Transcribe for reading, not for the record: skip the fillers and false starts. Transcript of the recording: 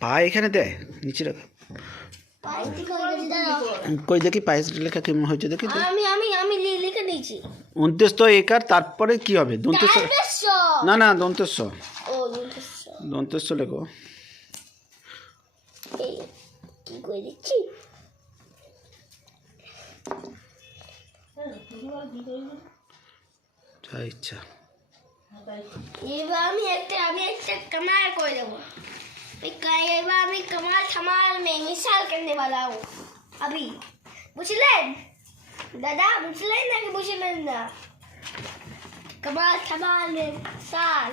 পা এখানে দেয় নিচে রাখো কই দেখি পায়েস লেখা কেমন হয়েছে দেখি আমি লিখে নিয়েছি অন্ত্যেস্ত একার তারপরে কি হবে দন্তেস্ব না না দন্তেস্ব দন্তেস্ব লেখো কি করে দিচ্ছি যা ইচ্ছা এবার আমি একটা कमाल করে देबो एবার আমি कमाल थमाल में मिसाल करने वाला हूँ अभी बुझलेन दादा बुझलेन ना कि बुझलेन ना कमाल थमाल में मिसाल